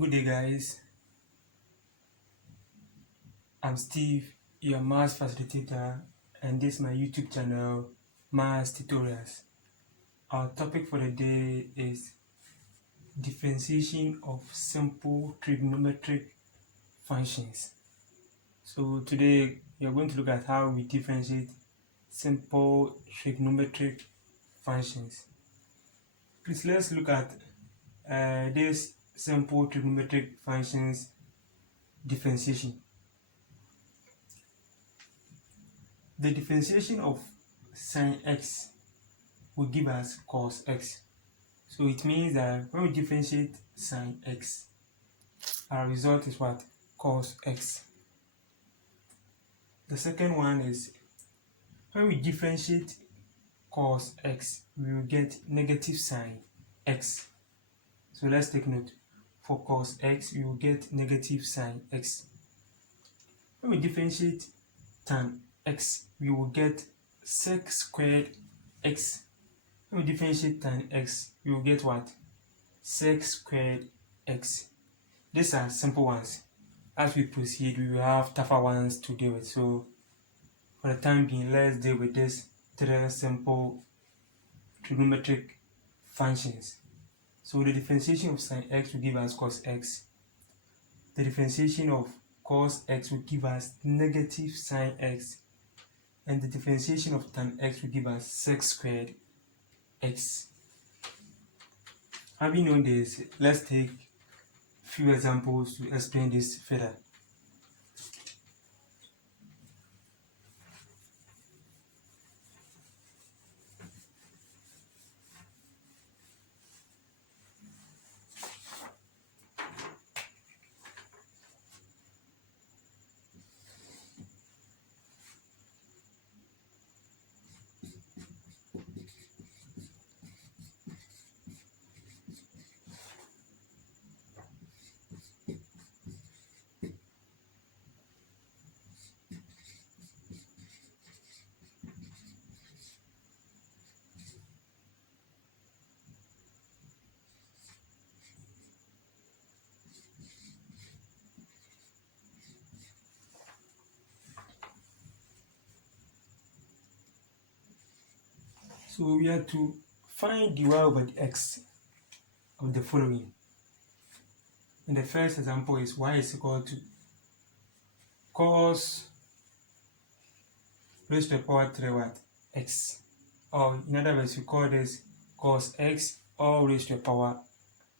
Good day, guys. I'm Steve, your maths facilitator, and this is my YouTube channel, Maths Tutorials. Our topic for the day is differentiation of simple trigonometric functions. So today we are going to look at how we differentiate simple trigonometric functions. Please let's look at this simple trigonometric functions differentiation. The differentiation of sine x will give us cos x. So it means that when we differentiate sine x, our result is what? Cos x. The second one is when we differentiate cos x, we will get negative sine x. So let's take note. For cos x, we will get negative sine x. When we differentiate tan x, we will get sec squared x. When we differentiate tan x, we will get what? Sec squared x. These are simple ones. As we proceed, we will have tougher ones to deal with. So for the time being, let's deal with these three simple trigonometric functions. So the differentiation of sine x will give us cos x. The differentiation of cos x will give us negative sine x. And the differentiation of tan x will give us sec squared x. Having known this, let's take a few examples to explain this further. So we have to find dy over x of the following. And the first example is y is equal to cos raised to the power 3 what? X. Or in other words, we call this cos x all raised to the power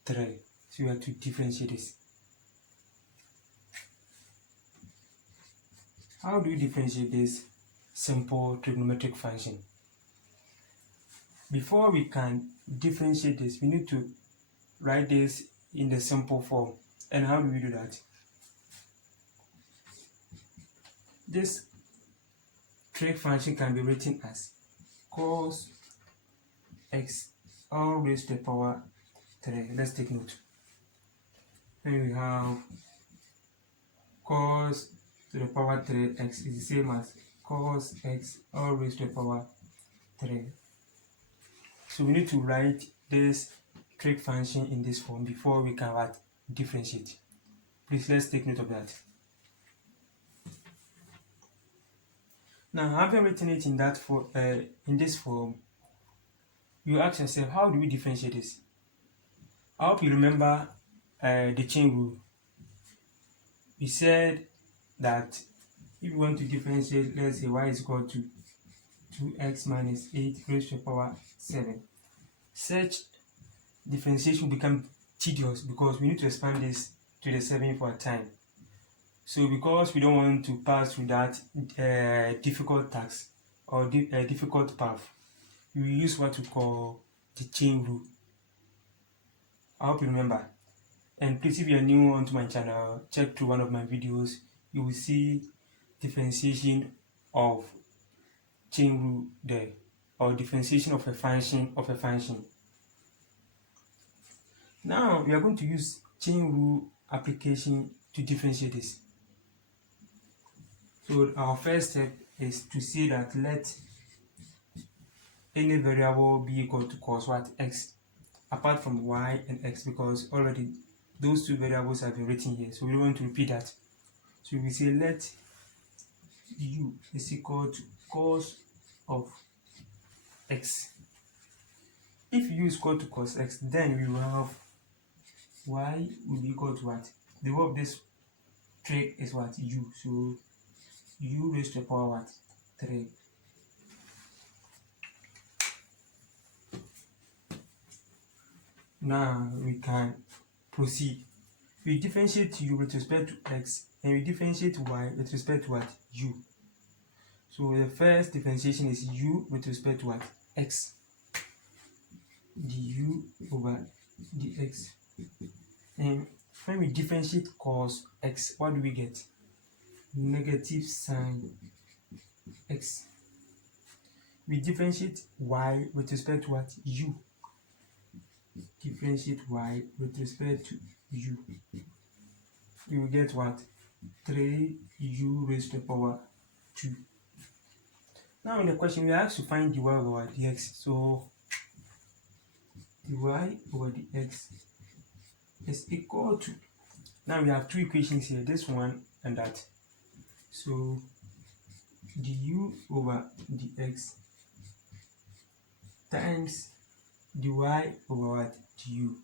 3. So we have to differentiate this. How do we differentiate this simple trigonometric function? Before we can differentiate this, we need to write this in the simple form. And how do we do that? This trig function can be written as cos x all raised to the power 3. Let's take note. Then we have cos to the power 3x is the same as cos x all raised to the power 3. So we need to write this trig function in this form before we can differentiate. Please let's take note of that. Now, having written it in that in this form, you ask yourself, how do we differentiate this? I hope you remember the chain rule. We said that if you want to differentiate, let's say y is equal to 2x minus 8 raised to the power 7. Such differentiation will become tedious because we need to expand this to the 7 for a time. So because we don't want to pass through that difficult task or difficult path, we will use what we call the chain rule. I hope you remember. And please, if you are new onto my channel, check through one of my videos. You will see differentiation of chain rule there, or differentiation of a function. Now we are going to use chain rule application to differentiate this. So our first step is to say that let any variable be equal to cos what? X, apart from y and x, because already those two variables have been written here, so we don't want to repeat that. So we say let u is equal to cos of x. If u is equal to cos x, then we will have y will be equal to what? The whole of this trig is what? U. So u raised to the power what? 3. Now we can proceed. We differentiate u with respect to x, and we differentiate y with respect to what? U. So the first differentiation is u with respect to what? X. Du over dx. And when we differentiate cos x, what do we get? Negative sine x. We differentiate y with respect to what? U. Differentiate y with respect to u. You will get what? 3u raised to the power 2. Now in the question, we are asked to find dy over dx. So dy over dx is equal to, now we have two equations here, this one and that. So du over dx times dy over what? Du.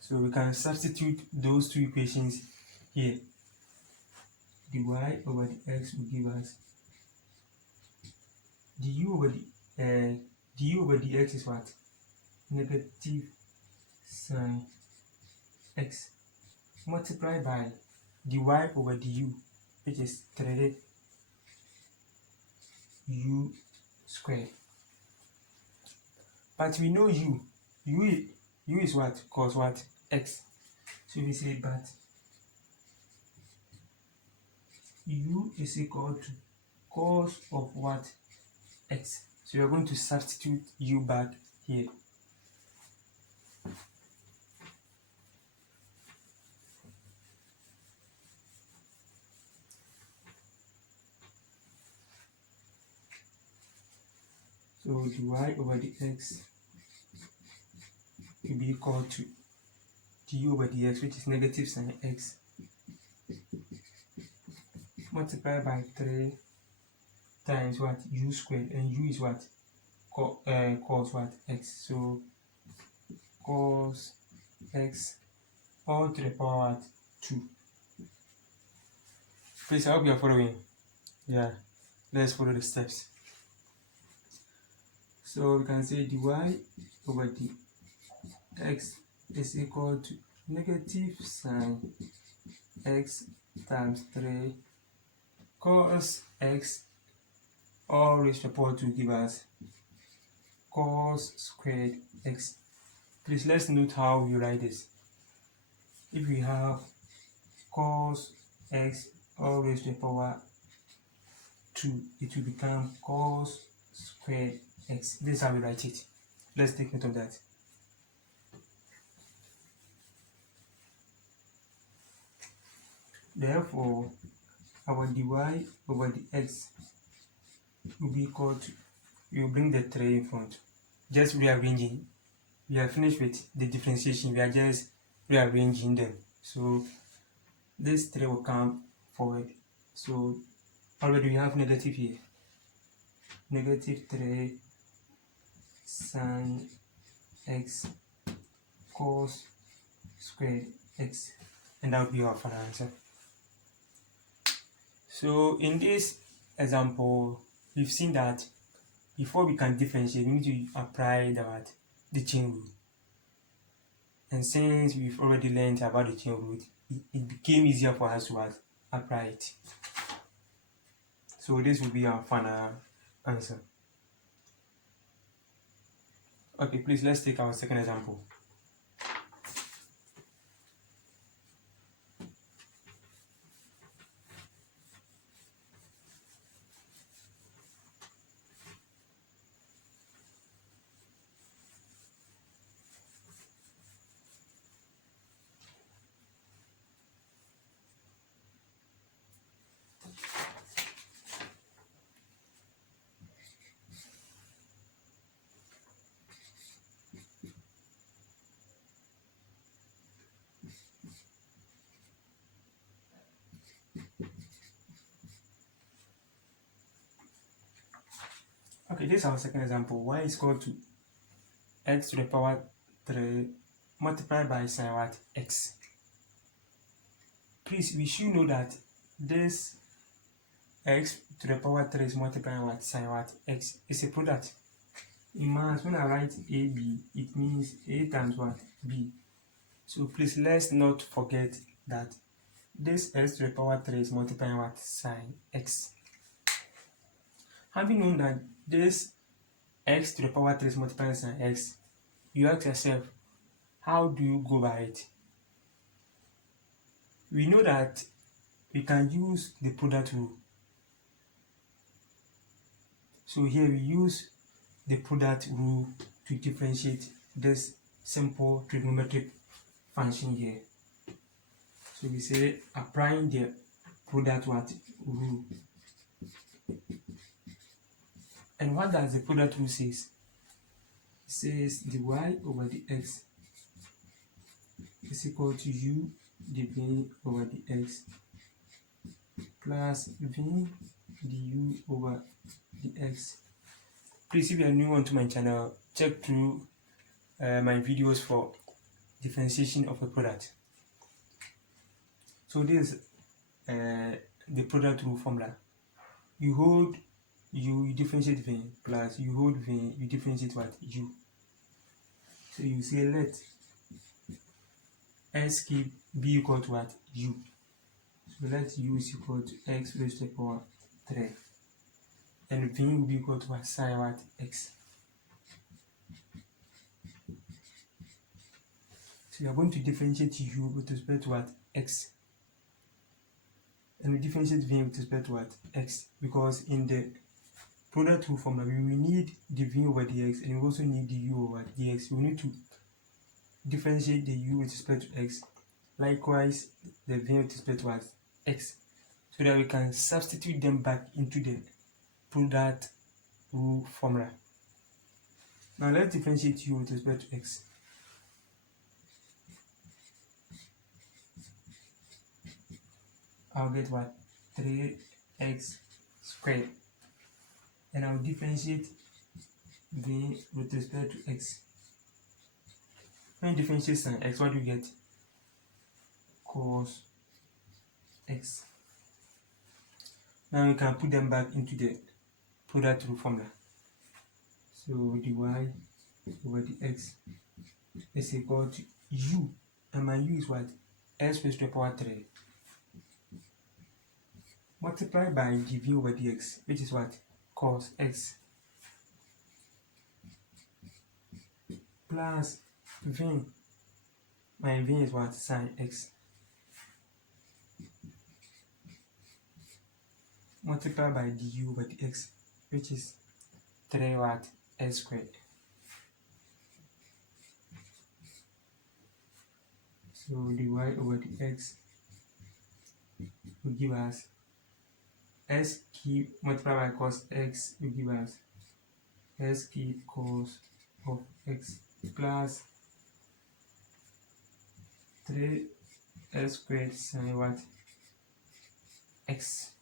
So we can substitute those two equations here. Dy over dx will give us du over dx is what? Negative sine x multiplied by dy over du, which is 3u squared. But we know u is what? Cos what? X. So we say but u is equal to cos of what? X. So we are going to substitute u back here. So dy over dx will be equal to du over dx, which is negative sine x, multiplied by 3 times what? U squared, and u is what? Cos what? X. So cos x all to the power what? 2. Please, I hope you are following. Yeah, let's follow the steps. So we can say dy over dx is equal to negative sine x times 3 cos x all raised to the power 2 give us cos squared x. Please, let's note how we write this. If we have cos x all raised to the power 2, it will become cos squared x. This is how we write it. Let's take note of that. Therefore, our dy over dx will be equal to, we will bring the 3 in front, just rearranging. We are finished with the differentiation, we are just rearranging them. So this 3 will come forward. So already we have negative here. Negative 3 sine x cos squared x. And that will be our final answer. So in this example, we've seen that before we can differentiate, we need to apply the chain rule. And since we've already learned about the chain rule, it became easier for us to apply it. So this will be our final answer. Okay, please, let's take our second example. it is our second example. Y is equal to x to the power 3 multiplied by sine what? X. Please, we should know that this x to the power 3 is multiplying what? Sine what? X. It's a product. In maths, when I write AB, it means A times what? B. So please, let's not forget that this x to the power 3 is multiplying what? Sine X. Having known that this x to the power 3 is multiplying sine X, you ask yourself, how do you go by it? We know that we can use the product rule. So here we use the product rule to differentiate this simple trigonometric function here. So we say applying the product what rule. And what does the product rule says? It says the y over the x is equal to u divided over the x plus v du over the x. Please, if you are new onto my channel, check through my videos for differentiation of a product. So this is the product rule formula. You hold u, you differentiate v, plus you hold v, you differentiate what? U. So you say let s cube be equal to what? U. So let u is equal to x raised to the power 3. And v will be equal to what? Sine what? X. So we are going to differentiate u with respect to what? X. And we differentiate v with respect to what? X. Because in the product rule formula, we will need the v over the x, and we also need the u over the x. We need to differentiate the u with respect to x, likewise the v with respect to what? X, so that we can substitute them back into the product rule formula. Now let's differentiate u with respect to x. I'll get what? 3x squared. And I'll differentiate v with respect to x. When you differentiate sine x, what do you get? Cos x. Now you can put them back into the product rule formula. So dy over the x is equal to u, and my u is what? S raised to the power 3 multiplied by dv over dx, which is what? Cos x, plus v, my v is what? Sine x, multiplied by du over dx, which is 3 what? S squared. So dy over dx will give us s cube multiplied by cos x will give us s cube cos of x plus 3s squared sine what? X.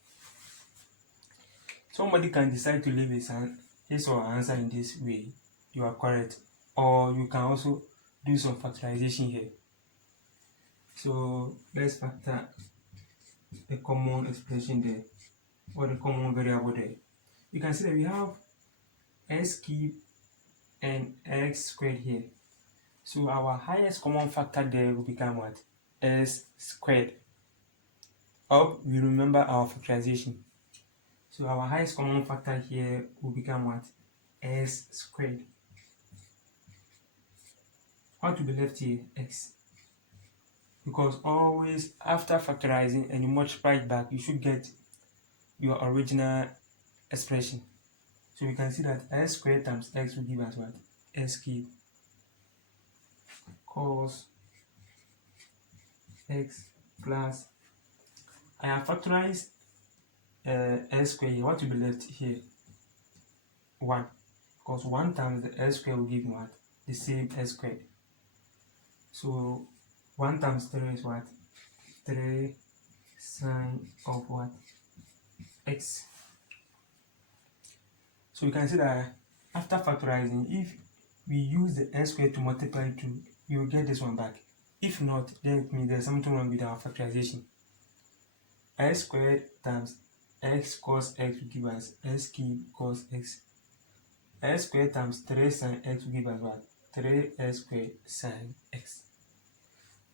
Somebody can decide to leave his or her answer in this way. You are correct. Or you can also do some factorization here. So let's factor the common expression there, or the common variable there. You can see that we have s cube and x squared here. So our highest common factor there will become what? S squared. Hope we remember our factorization. So our highest common factor here will become what? S squared. What will be left here? X. Because always after factorizing and you multiply it back, you should get your original expression. So we can see that s squared times x will give us what? S cube cos x plus, I have factorized s squared here. What will be left here? 1. Because 1 times the s squared will give me what? The same s squared. So 1 times 3 is what? 3 sine of what? X. So you can see that after factorizing, if we use the x squared to multiply 2, we will get this one back. If not, then it means there's something wrong with our factorization. X squared times x cos x will give us x cubed cos x. X squared times 3 sin x will give us what? 3x squared sin x.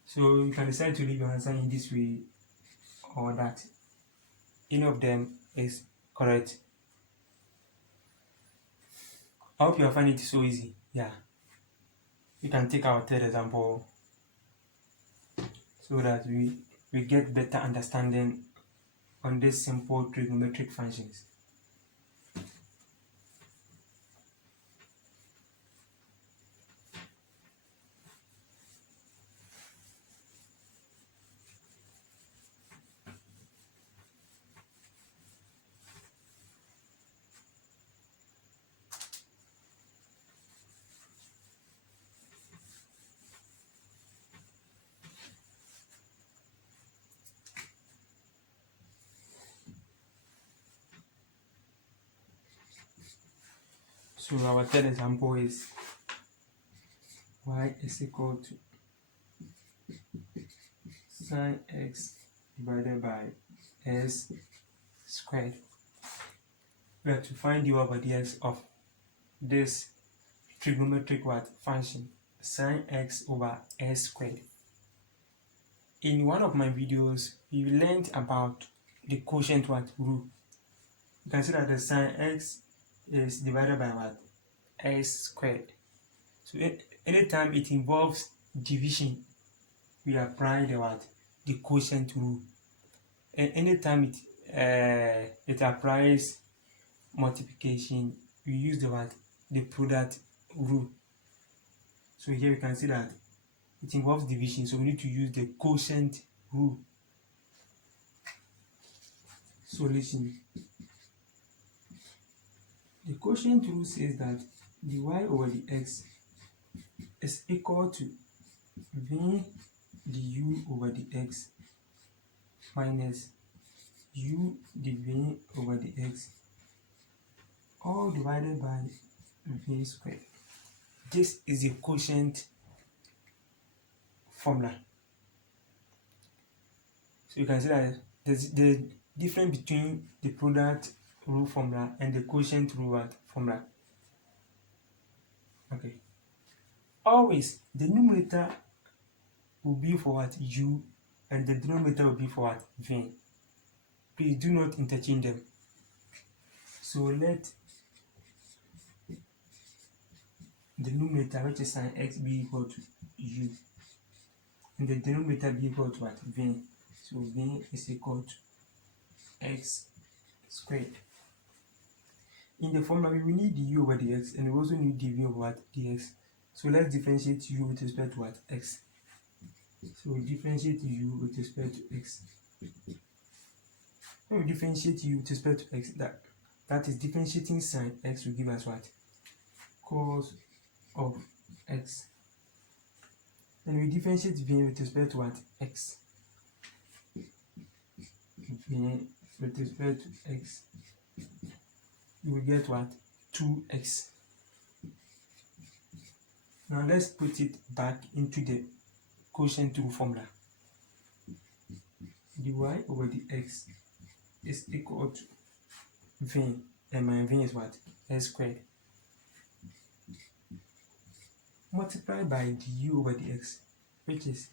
So you can decide to leave your answer in this way or that. Any of them is correct. I hope you are finding it so easy. Yeah. We can take our third example so that we get better understanding on these simple trigonometric functions. So our third example is y is equal to sin x divided by s squared. We have to find the over dx of this trigonometric what function sin x over s squared. In one of my videos, we learned about the quotient what rule. You can see that the sin x is divided by what? S squared. So anytime it involves division, we apply the what? The quotient rule. And anytime it applies multiplication, we use the what? The product rule. So here we can see that it involves division, so we need to use the quotient rule. Solution. The quotient rule says that the y over the x is equal to v du over the x minus u dv over the x all divided by v squared. This is the quotient formula. So you can see that there's the difference between the product rule formula and the quotient rule formula. Okay. Always the numerator will be for what? U, and the denominator will be for what? V. Please do not interchange them. So let the numerator, which is sin x, be equal to u, and the denominator be equal to what? V. So v is equal to x squared. In the formula, we need the u over the x, and we also need the v over what? Dx. So let's differentiate u with respect to what? X. So we differentiate u with respect to x. When we differentiate u with respect to x, that is differentiating sin x will give us what? Cos of x. Then we differentiate v with respect to what? X. V with respect to x, you will get what? 2x. Now let's put it back into the quotient rule formula. The y over the x is equal to v, and my v is what? S squared. Multiplied by the u over the x, which is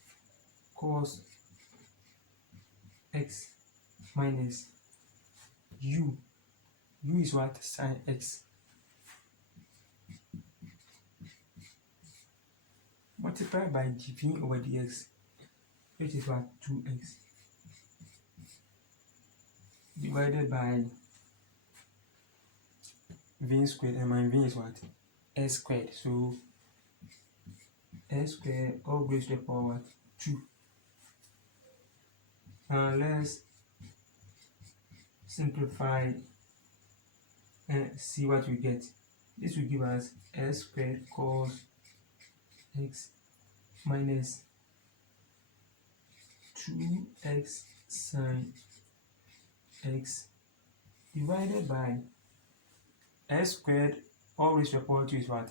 cos x minus u. U is what? Sin x. Multiplied by dv over dx, which is what? 2x. Divided by v squared, and my v is what? S squared. So s squared all goes to the power what? 2. Now let's simplify and see what we get. This will give us s squared cos x minus 2x sin x divided by x squared all raised to the power 2 is what?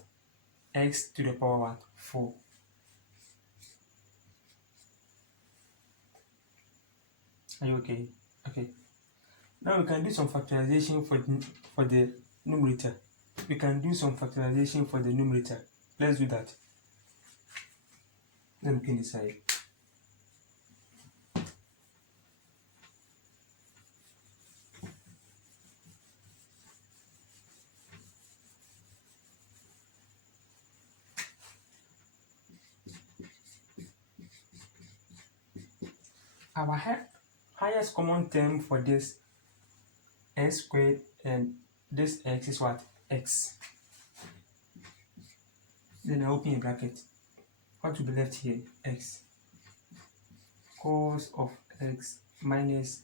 X to the power what? 4. Are you okay? Okay. Now we can do some factorization for the numerator. We can do some factorization for the numerator. Let's do that. Let me clean this side. Our highest common term for this x squared and this x is what? X. Then I open a bracket. What will be left here? X. Cos of x minus.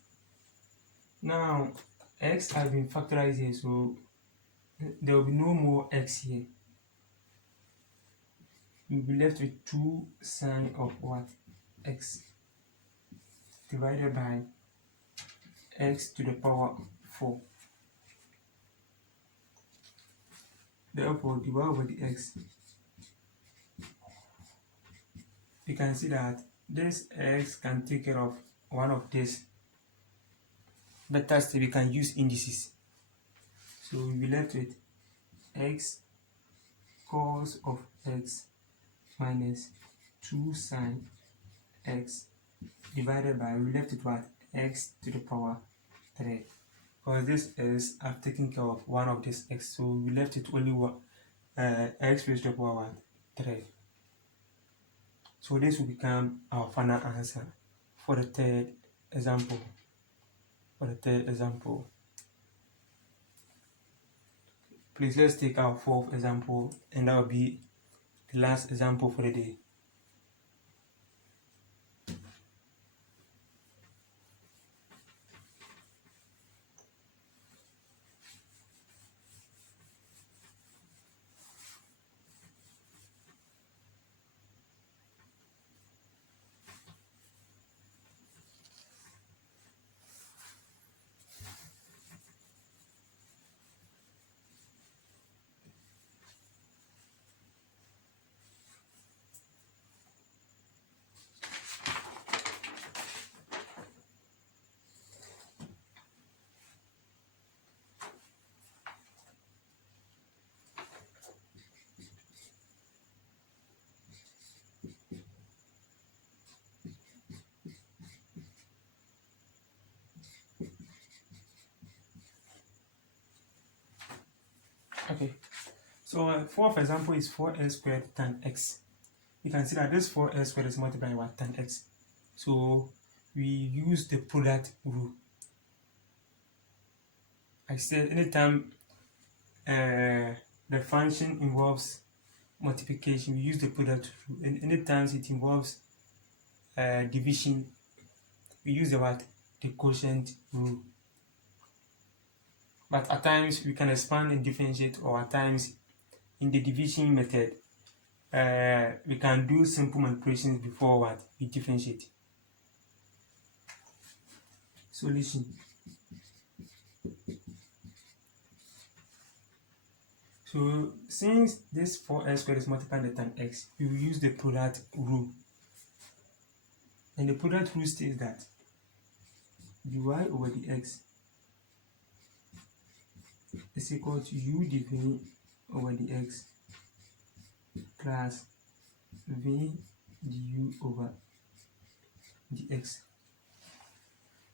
Now x has been factorized here, so there will be no more x here. You'll be left with 2 sine of what? X divided by x to the power 4. Therefore, dy over dx, you can see that this x can take care of one of this. Better still, we can use indices. So we'll be left with x cos of x minus 2 sine x divided by, we left with what? X to the power 3. Because this is, I've taken care of one of this x, so we left it only one, x raised to the power 3. So this will become our final answer for the third example. Please, let's take our fourth example, and that will be the last example for the day. Okay, so fourth example is 4x squared tan x. You can see that this 4x squared is multiplied by tan x. So we use the product rule. I said anytime the function involves multiplication, we use the product rule. And anytime it involves division, we use the what? The quotient rule. But at times we can expand and differentiate, or at times in the division method we can do simple manipulations before what? We differentiate. Solution. So since this 4x squared is multiplied by tan x, we will use the product rule. And the product rule states that dy over dx is equal to u dv over dx plus v du over dx.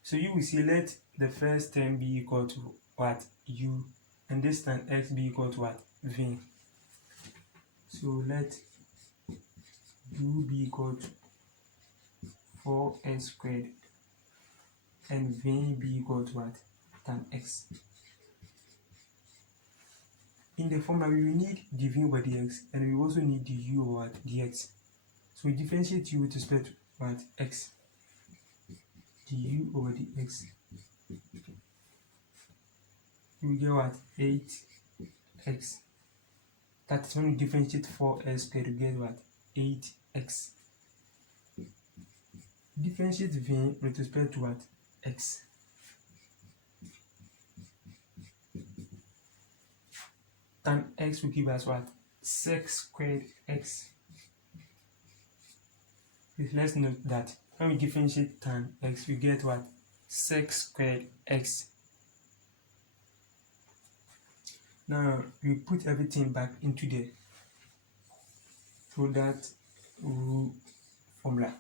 So you will see, let the first term be equal to what? U, and this tan x be equal to what? V. So let u be equal to 4x squared and v be equal to what? Tan x. In the formula, we will need dv over dx, and we also need du over what? Dx. So we differentiate u with respect to what? X. Du over dx, you will get what? 8x. That is when we differentiate 4x squared, you get what? 8x. Differentiate v with respect to what? X. tan x will give us what? Sec squared x. Let's note that when we differentiate tan x, we get what? Sec squared x. Now we put everything back into the product rule formula.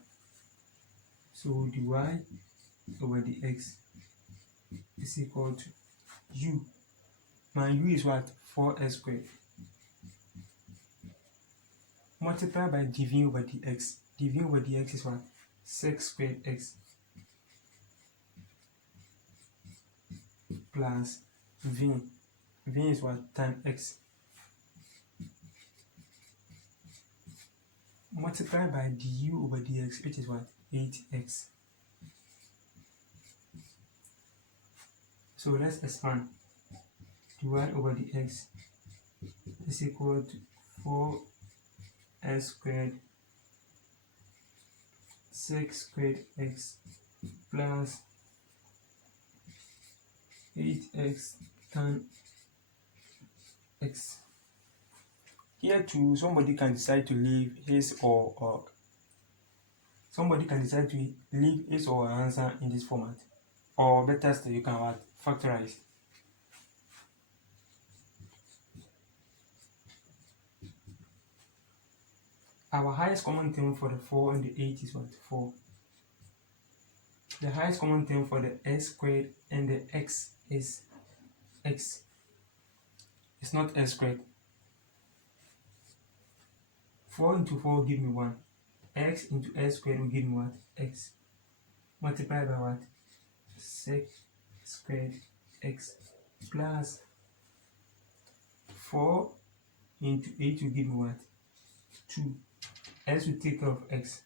So the y over the x is equal to u. My u is what? 4x squared. Multiply by dv over dx. dv over dx is what? Sec squared x plus v. v is what? Tan x. Multiply by du over dx, which is what? 8x. So let's expand. dy over dx is equal to 4x squared sec squared x plus 8x tan x. Here too, somebody can decide to leave his or her answer in this format, or better still, you can factorize. Our highest common term for the 4 and the 8 is what? 4. The highest common term for the s squared and the x is x. It's not s squared. 4 into 4 will give me 1. X into s squared will give me what? X. Multiply by what? Sec squared x plus 4 into 8 will give me what? 2. S will take care of x,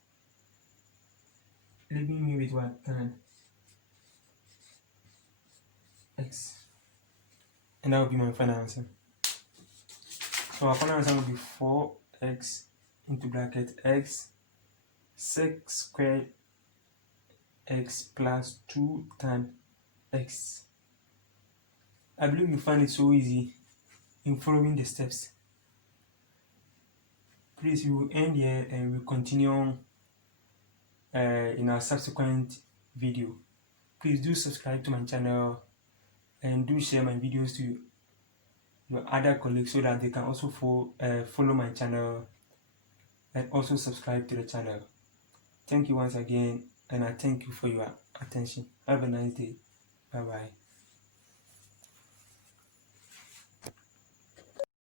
leaving me with what? Tan x. And that will be my final answer. So our final answer will be 4x into bracket x sec squared x plus 2 tan x. I believe you find it so easy in following the steps. Please, we will end here and we'll continue in our subsequent video. Please do subscribe to my channel and do share my videos to your other colleagues so that they can also follow my channel and also subscribe to the channel. Thank you once again, and I thank you for your attention. Have a nice day. Bye bye.